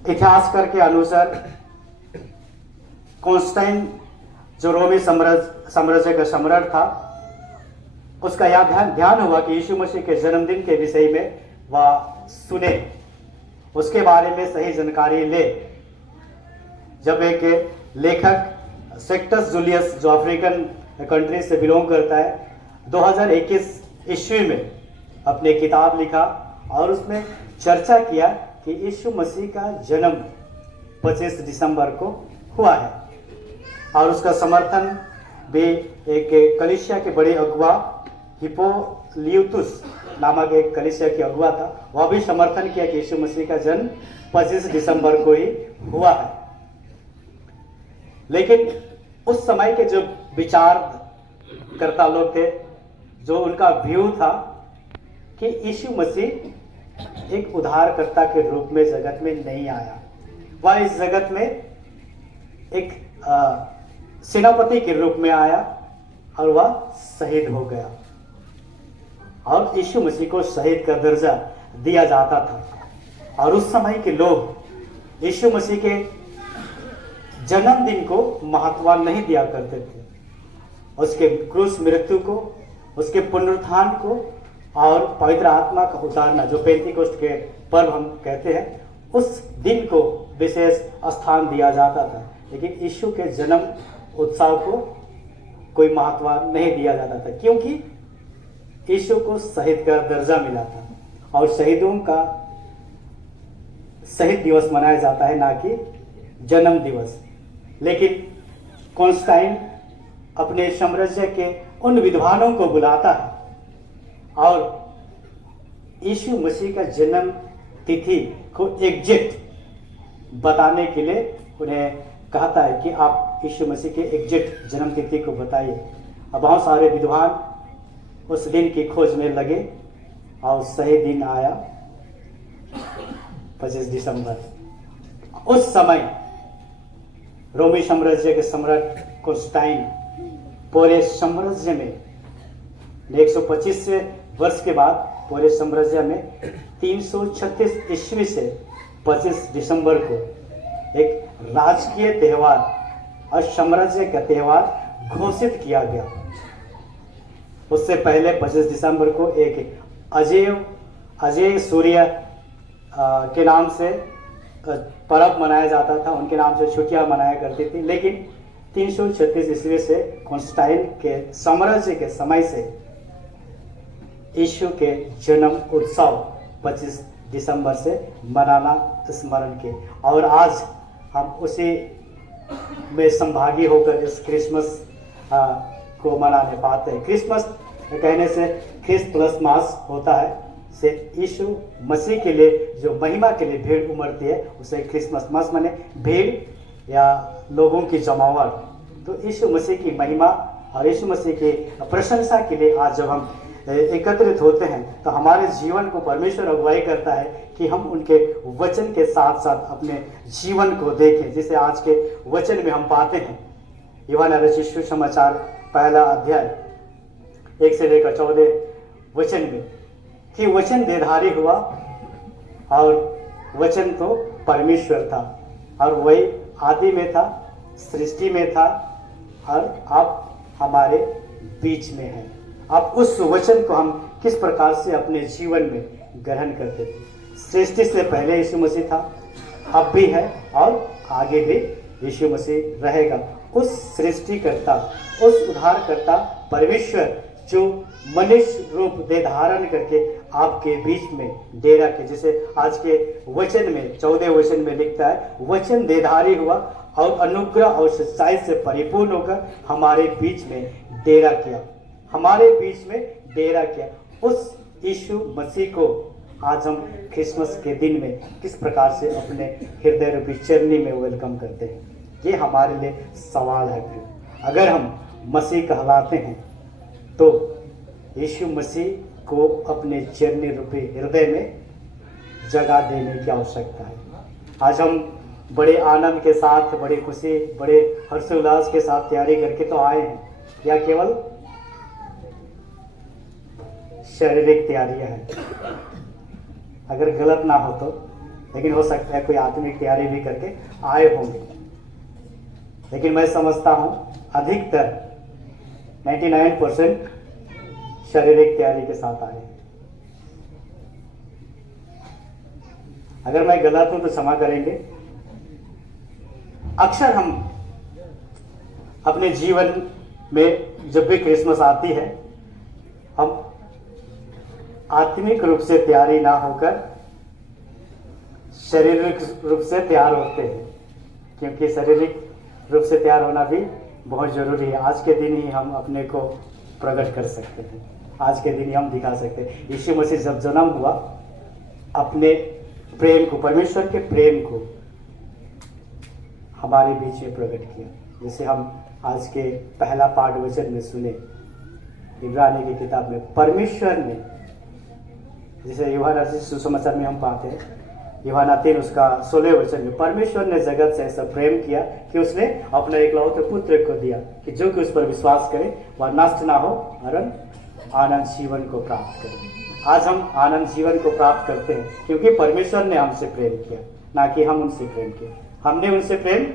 इतिहासकार के अनुसार कॉन्स्टेंटाइन जो रोमी साम्राज्य का सम्राट था, उसका यह ध्यान हुआ कि यीशु मसीह के जन्मदिन के विषय में वह सुने, उसके बारे में सही जानकारी ले। जब एक लेखक सेक्टस जूलियस जो अफ्रीकन कंट्री से बिलोंग करता है, 2021 ईस्वी में अपने किताब लिखा और उसमें चर्चा किया कि यीशु मसीह का जन्म 25 दिसंबर को हुआ है, और उसका समर्थन भी एक कलीसिया के बड़े अगुआ हिप्पोलियुतुस नामक एक कलीसिया के अगुआ था, वह भी समर्थन किया कि यीशु मसीह का जन्म 25 दिसंबर को ही हुआ है। लेकिन उस समय के जो विचार करता लोग थे, जो उनका व्यू था कि यीशु मसीह एक उद्धारकर्ता के रूप में जगत में नहीं आया, वह इस जगत में एक सेनापति के रूप में आया और वह शहीद हो गया, और यीशु मसीह को शहीद का दर्जा दिया जाता था। और उस समय के लोग यीशु मसीह के जन्मदिन को महत्व नहीं दिया करते थे, उसके क्रूस मृत्यु को, उसके पुनरुत्थान को और पवित्र आत्मा का उतारना जो पेंतीकोस्ट के पर्व हम कहते हैं, उस दिन को विशेष स्थान दिया जाता था। लेकिन यीशु के जन्म उत्सव को कोई महत्व नहीं दिया जाता था, क्योंकि यीशु को शहीद का दर्जा मिला था और शहीदों का शहीद दिवस मनाया जाता है, ना कि जन्म दिवस। लेकिन कॉन्स्टेंटाइन अपने साम्राज्य के उन विद्वानों को बुलाता है और यीशु मसीह का जन्म तिथि को एग्जैक्ट बताने के लिए उन्हें कहता है कि आप यीशु मसीह के एग्जैक्ट जन्म तिथि को बताइए। अब बहुत सारे विद्वान उस दिन की खोज में लगे और सही दिन आया 25 दिसंबर। उस समय रोमी साम्राज्य के सम्राट कॉन्स्टेंटाइन पूरे साम्राज्य में 125 वर्ष के बाद पूरे साम्राज्य में 336 ईस्वी से 25 दिसंबर को एक राजकीय त्यौहार और साम्राज्य का त्यौहार घोषित किया गया। उससे पहले 25 दिसंबर को एक अजय सूर्य के नाम से पर्व मनाया जाता था, उनके नाम से छुट्टियां मनाया करती थी। लेकिन 336 ईस्वी से कॉन्स्टेंटाइन के साम्राज्य के समय से यीशु के जन्म उत्सव 25 दिसंबर से मनाना स्मरण के, और आज हम उसी में संभागी होकर इस क्रिसमस को मनाने पाते हैं। क्रिसमस कहने से क्रिस्ट प्लस मास होता है, से यीशु मसीह के लिए जो महिमा के लिए भीड़ उमड़ती है उसे क्रिसमस मास माने भीड़ या लोगों की जमावट। तो यीशु मसीह की महिमा और यीशु मसीह की प्रशंसा के लिए आज जब हम एकत्रित होते हैं तो हमारे जीवन को परमेश्वर अगुवाई करता है कि हम उनके वचन के साथ साथ अपने जीवन को देखें, जिसे आज के वचन में हम पाते हैं। यूहन्ना रचित सुसमाचार पहला अध्याय 1 से लेकर 14 वचन में कि वचन देहधारी हुआ और वचन तो परमेश्वर था और वही आदि में था, सृष्टि में था और अब हमारे बीच में है। अब उस वचन को हम किस प्रकार से अपने जीवन में ग्रहण करते थे। सृष्टि से पहले यीशु मसीह था, अब भी है और आगे भी यीशु मसीह रहेगा। उस सृष्टिकर्ता, उस उद्धारकर्ता परमेश्वर जो मनुष्य रूप दे धारण करके आपके बीच में डेरा के, जैसे आज के वचन में 14 वचन में लिखता है, वचन देधारी हुआ और अनुग्रह और सच्चाई से परिपूर्ण होकर हमारे बीच में डेरा किया, हमारे बीच में डेरा किया। उस यीशु मसीह को आज हम क्रिसमस के दिन में किस प्रकार से अपने हृदय रूपी चरनी में वेलकम करते हैं, ये हमारे लिए सवाल है। अगर हम मसीह कहलाते हैं तो यीशु मसीह को अपने चरनी रूपी हृदय में जगह देने की आवश्यकता है। आज हम बड़े आनंद के साथ, बड़े खुशी, बड़े हर्षोल्लास के साथ तैयारी करके तो आए हैं, या केवल शारीरिक तैयारियां हैं? अगर गलत ना हो तो लेकिन हो सकता है कोई आत्मिक तैयारी भी करके आए होंगे। लेकिन मैं समझता हूं अधिकतर 99% शारीरिक तैयारी के साथ आए। अगर मैं गलत हूं तो क्षमा करेंगे। अक्सर हम अपने जीवन में जब भी क्रिसमस आती है, हम आत्मिक रूप से तैयारी ना होकर शारीरिक रूप से तैयार होते हैं, क्योंकि शारीरिक रूप से तैयार होना भी बहुत जरूरी है। आज के दिन ही हम अपने को प्रकट कर सकते हैं, आज के दिन ही हम दिखा सकते हैं। यीशु मसीह जब जन्म हुआ, अपने प्रेम को, परमेश्वर के प्रेम को हमारे बीच में प्रकट किया, जिसे हम आज के पहला पाठ वचन में सुने। इब्रानी की किताब में परमेश्वर ने, जिसे यूहन्ना सुसमाचार में हम पाते हैं, यूहन्ना 3 उसका 16 वचन में, परमेश्वर ने जगत से ऐसा प्रेम किया कि उसने अपने इकलौते पुत्र को दिया कि जो कि उस पर विश्वास करे वह नष्ट ना हो वरन आनंद जीवन को प्राप्त करे। आज हम आनंद जीवन को प्राप्त करते हैं क्योंकि परमेश्वर ने हमसे प्रेम किया, ना कि हम उनसे प्रेम किया। हमने उनसे प्रेम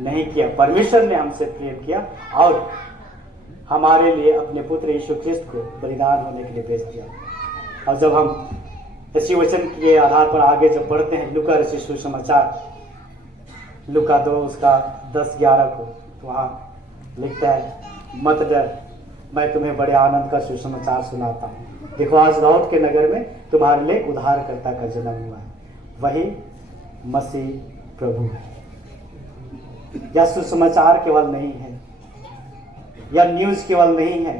नहीं किया, परमेश्वर ने हमसे प्रेम किया और हमारे लिए अपने पुत्र यीशु ख्रिस्त को बलिदान होने के लिए भेज दिया। और जब हम इसी वचन के आधार पर आगे जब पढ़ते हैं लूका रचित सुसमाचार, लूका 2 उसका 10-11 को, तो वहाँ लिखता है, मत डर, मैं तुम्हें बड़े आनंद का सुसमाचार सुनाता हूँ। देखो आज दाऊद के नगर में तुम्हारे लिए उद्धारकर्ता का जन्म हुआ है, वही मसीह प्रभु है। यह सुसमाचार केवल नहीं है, यह न्यूज केवल नहीं है,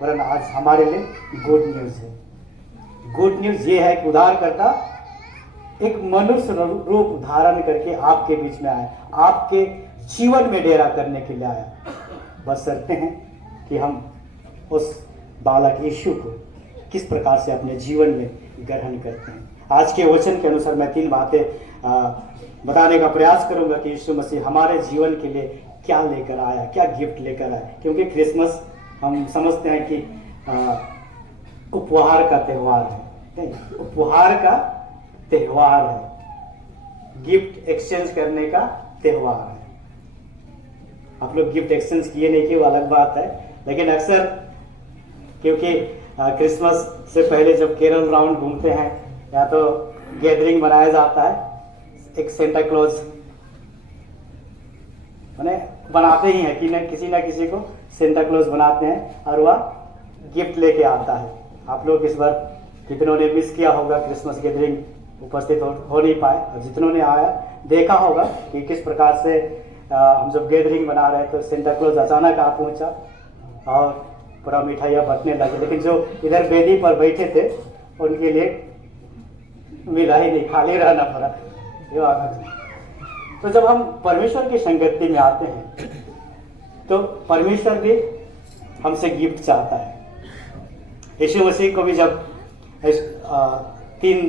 वरन आज हमारे लिए गुड न्यूज है। गुड न्यूज ये है कि उद्धारकर्ता एक मनुष्य रूप धारण करके आपके बीच में आया, आपके जीवन में डेरा करने के लिए आया। बस शर्त है कि हम उस बालक यीशु को किस प्रकार से अपने जीवन में ग्रहण करते हैं। आज के वचन के अनुसार मैं 3 बातें बताने का प्रयास करूंगा कि यीशु मसीह हमारे जीवन के लिए क्या लेकर आया, क्या गिफ्ट लेकर आया। क्योंकि क्रिसमस हम समझते हैं कि उपहार का त्यौहार है, नहीं, उपहार का त्यौहार है, गिफ्ट एक्सचेंज करने का त्यौहार है। आप लोग गिफ्ट एक्सचेंज किए नहीं किए वो अलग बात है, लेकिन अक्सर क्योंकि क्रिसमस से पहले जब केरल राउंड घूमते हैं या तो गैदरिंग बनाया जाता है, एक सेंटा क्लॉज मैंने बनाते ही हैं कि किसी ना किसी को सेंटा क्लॉज बनाते हैं और वह गिफ्ट लेके आता है। आप लोग इस बार कितनों ने मिस किया होगा, क्रिसमस गैदरिंग उपस्थित हो नहीं पाए, और जितनों ने आया देखा होगा कि किस प्रकार से हम जब गैदरिंग बना रहे तो सेंटा क्लॉज अचानक आ पहुंचा और पूरा मिठाइयाँ बंटने लगे, लेकिन जो इधर वेदी पर बैठे थे उनके लिए मिला ही नहीं, खाली रहना पड़ा। तो जब हम परमेश्वर की संगति में आते हैं तो परमेश्वर भी हमसे गिफ्ट चाहता है। यीशु मसीह को भी जब 3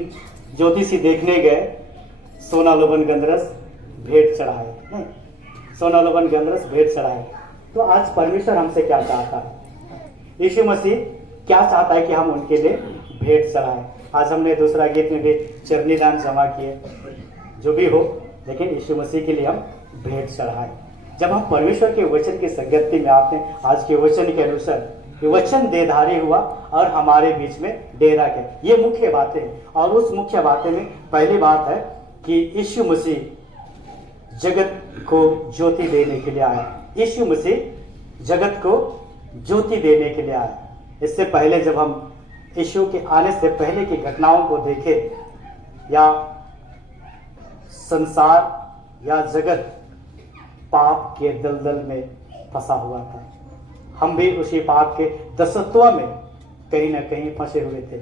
ज्योतिषी देखने गए, सोना लोबन गंधरस भेंट चढ़ाए, नहीं, सोना लोबन गंधरस भेंट चढ़ाए। तो आज परमेश्वर हमसे क्या चाहता है, यीशु मसीह क्या चाहता है कि हम उनके लिए भेंट चढ़ाएं। आज हमने दूसरा गीत में भी चरनी दान जमा किए, जो भी हो, लेकिन यीशु मसीह के लिए हम भेंट चढ़ाएं। जब हम परमेश्वर के वचन की संगति में आते हैं, आज के वचन के अनुसार ये वचन देहधारी हुआ और हमारे बीच में डेरा गया। ये मुख्य बातें हैं, और उस मुख्य बातें में पहली बात है कि यीशु मसीह जगत को ज्योति देने के लिए आया। यीशु मसीह जगत को ज्योति देने के लिए आया। इससे पहले जब हम यीशु के आने से पहले की घटनाओं को देखें, या संसार या जगत पाप के दलदल में फंसा हुआ था, हम भी उसी पाप के दासत्व में कहीं ना कहीं फंसे हुए थे।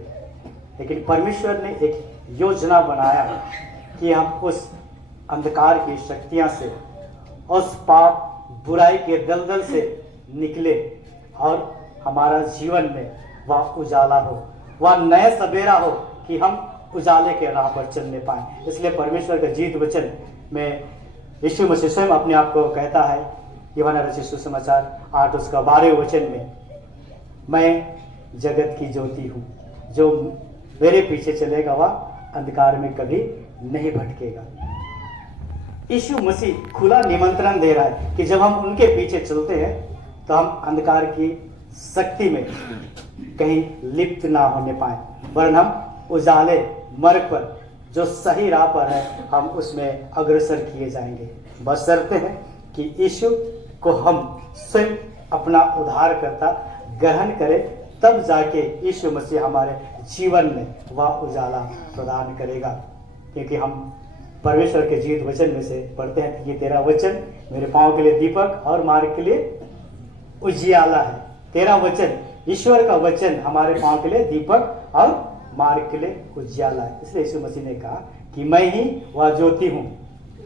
लेकिन परमेश्वर ने एक योजना बनाया कि हम उस अंधकार की शक्तियां से, उस पाप बुराई के दलदल से निकले और हमारा जीवन में वह उजाला हो, वह नया सवेरा हो कि हम उजाले के राह पर चलने पाए। इसलिए परमेश्वर का जीवित वचन में यीशु मसीह स्वयं अपने आप को कहता है, यूहन्ना रचित सुसमाचार 8 उसका 12 वचन में, मैं जगत की ज्योति हूँ, जो मेरे पीछे चलेगा वह अंधकार में कभी नहीं भटकेगा। यीशु मसीह खुला निमंत्रण दे रहा है कि जब हम उनके पीछे चलते हैं तो हम अंधकार की शक्ति में कहीं लिप्त ना होने पाए, वरन हम उजाले मार्ग पर जो सही राह पर है हम उसमें अग्रसर किए जाएंगे। बशर्ते है कि यीशु को हम स्वयं अपना उद्धारकर्ता ग्रहण करें, तब जाके यीशु मसीह हमारे जीवन में वह उजाला प्रदान करेगा। क्योंकि हम परमेश्वर के जीवित वचन में से पढ़ते हैं कि ये तेरा वचन मेरे पांव के लिए दीपक और मार्ग के लिए उजियाला है। तेरा वचन, ईश्वर का वचन हमारे पांव के लिए दीपक और मार्ग के लिए उजियाला है। इसलिए यीशु मसीह ने कहा कि मैं ही वह ज्योति हूं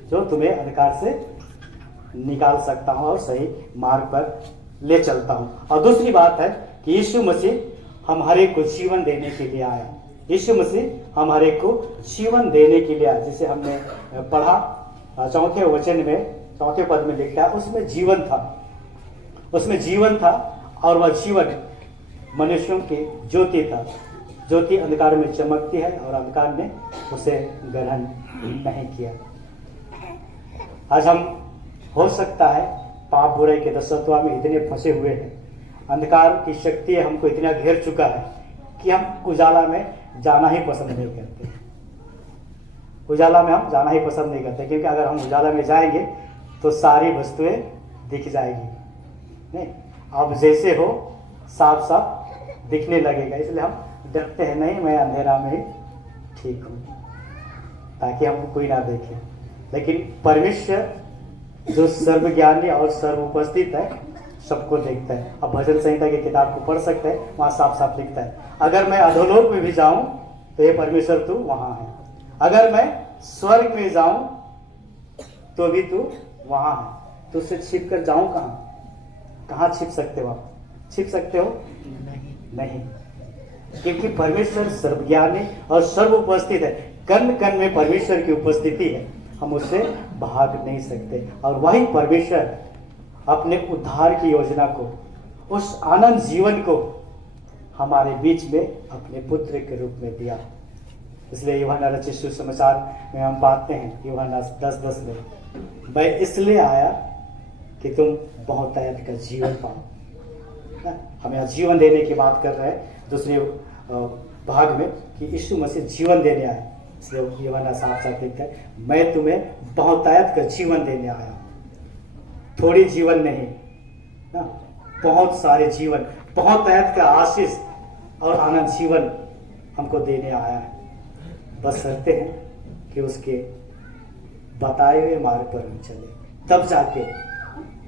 जो तुम्हें अंधकार से निकाल सकता हूं और सही मार्ग पर ले चलता हूं। और दूसरी बात है कि यीशु मसीह हम हर एक को जीवन देने के लिए आया। यीशु मसीह हम हर एक को जीवन देने के लिए आया। जिसे हमने पढ़ा चौथे वचन में, चौथे पद में लिखा है, उसमें जीवन था, उसमें जीवन था और वह जीवन मनुष्यों की ज्योति था। ज्योति अंधकार में चमकती है और अंधकार ने उसे ग्रहण नहीं किया। आज हम हो सकता है पाप बुराई के दस्सत्वा में इतने फंसे हुए हैं, अंधकार की शक्ति हमको इतना घेर चुका है कि हम उजाला में जाना ही पसंद नहीं करते। उजाला में हम जाना ही पसंद नहीं करते, क्योंकि अगर हम उजाला में जाएंगे तो सारी वस्तुएं दिख जाएगी। नहीं, अब जैसे हो साफ साफ दिखने लगेगा, इसलिए हम डरते हैं, नहीं मैं अंधेरा में ही ठीक हूं ताकि हमको कोई ना देखे। लेकिन परमेश्वर जो सर्वज्ञानी और सर्व उपस्थित है सबको देखता है। अब भजन संहिता की किताब को पढ़ सकते हैं, वहां साफ साफ लिखता है, अगर मैं अधोलोक में भी जाऊं तो ये परमेश्वर तू वहां है, अगर मैं स्वर्ग में जाऊं तो भी तू वहां है। तुझसे छिप कर जाऊं कहां छिप सकते हो आप? छिप सकते हो? नहीं, क्योंकि परमेश्वर सर्वज्ञानी और सर्व उपस्थित है। कण कण में परमेश्वर की उपस्थिति है, हम उससे भाग नहीं सकते। और वही परमेश्वर अपने उद्धार की योजना को, उस आनंद जीवन को हमारे बीच में अपने पुत्र के रूप में दिया। इसलिए यूहन्ना रचित सुसमाचार में हम पाते हैं, यूहन्ना 10:10 में, मैं इसलिए आया कि तुम बहुतायत का जीवन पाओ। हमें जीवन देने की बात कर रहे हैं दूसरे भाग में कि यीशु मसीह जीवन देने आए। इसलिए यूहन्ना साफ साफ लिखता है, मैं तुम्हें बहुतायत का जीवन देने आया। थोड़ी जीवन नहीं ना, बहुत सारे जीवन, बहुतायत का आशीष और आनंद जीवन हमको देने आया है। बस करते हैं कि उसके बताए हुए मार्ग पर हम चले, तब जाके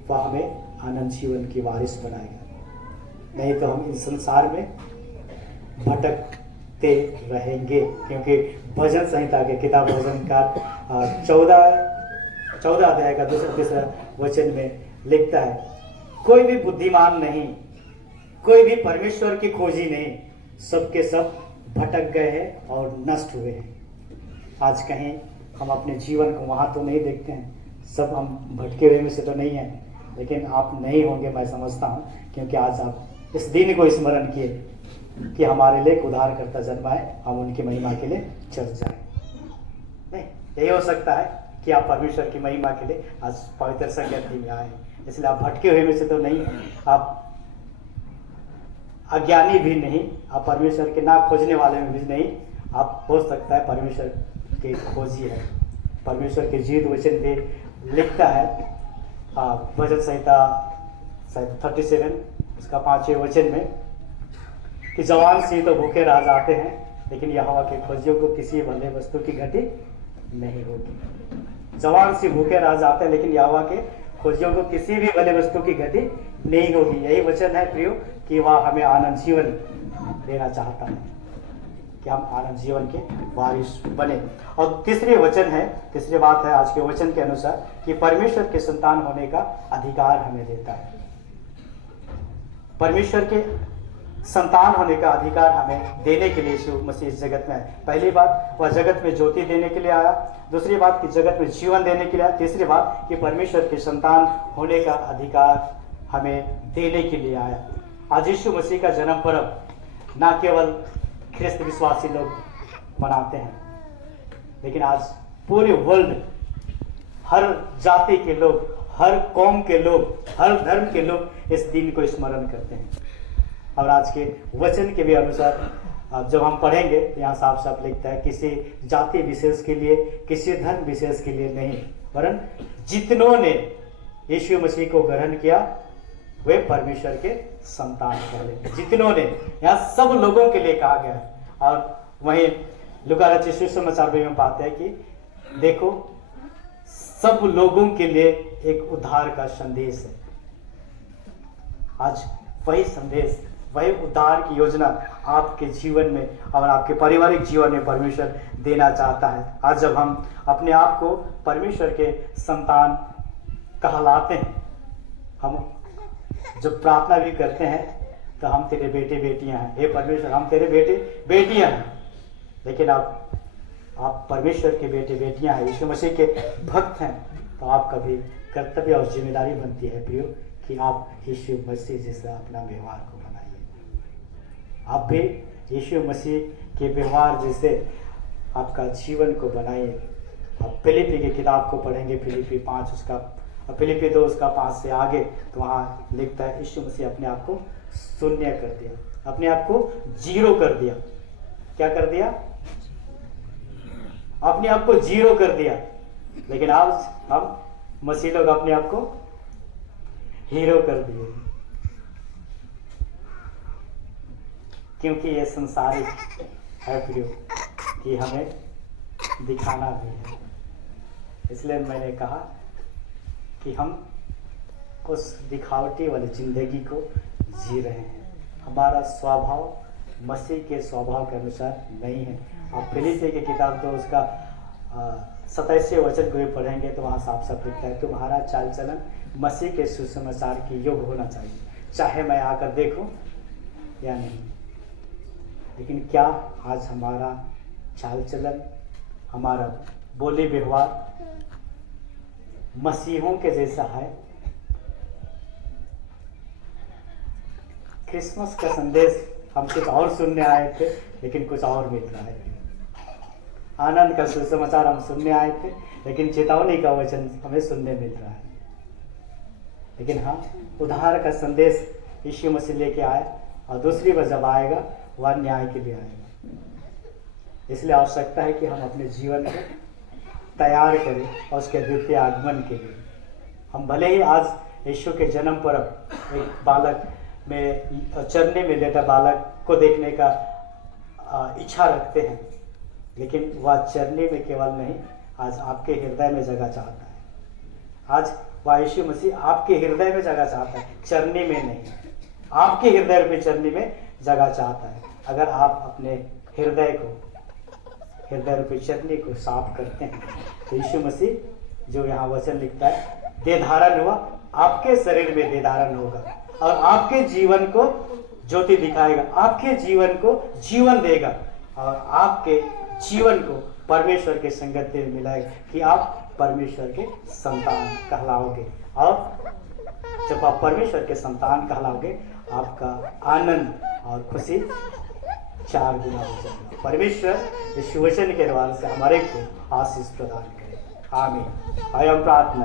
वह हमें आनंद जीवन की वारिस बनाएगा। नहीं तो हम इस संसार में भटकते रहेंगे। क्योंकि भजन संहिता के किताब भजनकार 14 अध्याय का दूसरा वचन में लिखता है, कोई भी बुद्धिमान नहीं, कोई भी परमेश्वर की खोजी नहीं, सबके सब भटक गए हैं और नष्ट हुए हैं। आज कहीं हम अपने जीवन को वहां तो नहीं देखते हैं, सब हम भटके हुए में से तो नहीं हैं, लेकिन आप नहीं होंगे मैं समझता हूं, क्योंकि आज आप इस दिन को स्मरण किए कि हमारे लिए एक उद्धारकर्ता जन्माए, हम उनकी महिमा के लिए चल जाए। नहीं, यही हो सकता है कि आप परमेश्वर की महिमा के लिए आज पवित्र संगति में आए, इसलिए आप भटके हुए में से तो नहीं, आप अज्ञानी भी नहीं, आप परमेश्वर के ना खोजने वाले में भी नहीं, आप हो सकता है परमेश्वर के खोजी है। परमेश्वर के जीवित वचन पे लिखता है भजन संहिता 37 उसका 5वें वचन में कि जवान सिंह तो भूखे रह जाते हैं, लेकिन यहोवा के खोजियों को किसी भले वस्तु की घटी नहीं होगी। जवान सिंह भूखे रह जाते हैं, लेकिन यहोवा के खोजियों को किसी भी भले वस्तु की घटी नहीं होगी। यही वचन है प्रियो कि वह हमें आनंद जीवन देना चाहता है, कि हम आनंद जीवन के वारिस बने। और तीसरी बात है आज के वचन के अनुसार कि परमेश्वर के संतान होने का अधिकार हमें देता है। परमेश्वर के संतान होने का अधिकार हमें देने के लिए यीशु मसीह इस जगत में आए। पहली बात, वह जगत में ज्योति देने के लिए आया। दूसरी बात कि जगत में जीवन देने के लिए आया। तीसरी बात कि परमेश्वर के संतान होने का अधिकार हमें देने के लिए आया। आज यीशु मसीह का जन्म पर्व ना केवल ख्रिस्त विश्वासी लोग मनाते हैं, लेकिन आज पूरे वर्ल्ड, हर जाति के लोग, हर कौम के लोग, हर धर्म के लोग इस दिन को स्मरण करते हैं। और आज के वचन के भी अनुसार जब हम पढ़ेंगे तो यहाँ साफ साफ लिखता है, किसी जाति विशेष के लिए, किसी धर्म विशेष के लिए नहीं, वरन जितनों ने यीशु मसीह को ग्रहण किया वे परमेश्वर के संतान कहलाए। जितनों ने, यहाँ सब लोगों के लिए कहा गया है। और वहीं लूका रचित सुसमाचार में हम पाते हैं कि देखो सब लोगों के लिए एक उद्धार का संदेश है। आज वही संदेश, वही उद्धार की योजना आपके जीवन में और आपके पारिवारिक जीवन में परमेश्वर देना चाहता है। आज जब हम अपने आप को परमेश्वर के संतान कहलाते हैं, हम जब प्रार्थना भी करते हैं तो हम तेरे बेटे बेटियां हैं, हे परमेश्वर हम तेरे बेटे बेटियां हैं। लेकिन आप परमेश्वर के बेटे बेटियां हैं, यीशु मसीह के भक्त हैं, तो आपका भी कर्तव्य और जिम्मेदारी बनती है प्रियो कि आप यीशु मसीह जैसा अपना व्यवहार को बनाइए। आप भी यीशु मसीह के व्यवहार जैसे आपका जीवन को बनाइए। आप फिलिपी की किताब को पढ़ेंगे, फिलिपी 5 उसका, फिलिपी 2 उसका 5 से आगे, तो वहाँ लिखता है यीशु मसीह अपने आप को शून्य कर दिया, अपने आप को जीरो कर दिया। क्या कर दिया? अपने आप को जीरो कर दिया। लेकिन आज हम मसीह लोग अपने आप को हीरो कर दिए, क्योंकि ये संसारिक है प्रियो कि हमें दिखाना भी है। इसलिए मैंने कहा कि हम उस दिखावटी वाली जिंदगी को जी रहे हैं। हमारा स्वभाव मसीह के स्वभाव के अनुसार नहीं है। आप फिलिपी की किताब तो उसका 27वें वचन को भी पढ़ेंगे तो वहाँ साफ साफ लिखता है, तुम्हारा चाल चलन मसीह के सुसमाचार के योग होना चाहिए, चाहे मैं आकर देखूं या नहीं। लेकिन क्या आज हमारा चाल चलन, हमारा बोली व्यवहार मसीहों के जैसा है? क्रिसमस का संदेश हम कुछ और सुनने आए थे, लेकिन कुछ और मिल रहा है। आनंद का सुसमाचार हम सुनने आए थे, लेकिन चेतावनी का वचन हमें सुनने मिल रहा है। लेकिन हाँ, उद्धार का संदेश यीशु मसीह लेके आए, और दूसरी बार जब आएगा वह न्याय के लिए आएगा। इसलिए आवश्यकता है कि हम अपने जीवन को तैयार करें और उसके द्वितीय आगमन के लिए। हम भले ही आज यीशु के जन्म पर एक बालक में, चरने में लेटा बालक को देखने का इच्छा रखते हैं, लेकिन वह चरने में केवल नहीं, आज आपके हृदय में जगह चाहता है। आज वह यीशु मसीह आपके हृदय में जगह चाहता है, चरने में नहीं। आपके हृदय में, चरने में जगह चाहता है। अगर आप अपने हृदय रूपी चरनी को साफ करते हैं तो यीशु मसीह जो यहाँ वचन लिखता है, देधारण हुआ, आपके शरीर में देधारण होगा और आपके जीवन को ज्योति दिखाएगा, आपके जीवन को जीवन देगा और आपके जीवन को परमेश्वर के संगति में मिलाएगा कि आप परमेश्वर के संतान कहलाओगे। और जब आप परमेश्वर के संतान कहलाओगे, आपका आनंद और खुशी 4 गुना हो जाएगा। परमेश्वर इस वचन के द्वारा से हमारे को आशीष प्रदान करे। आमीन। आइए हम प्रार्थना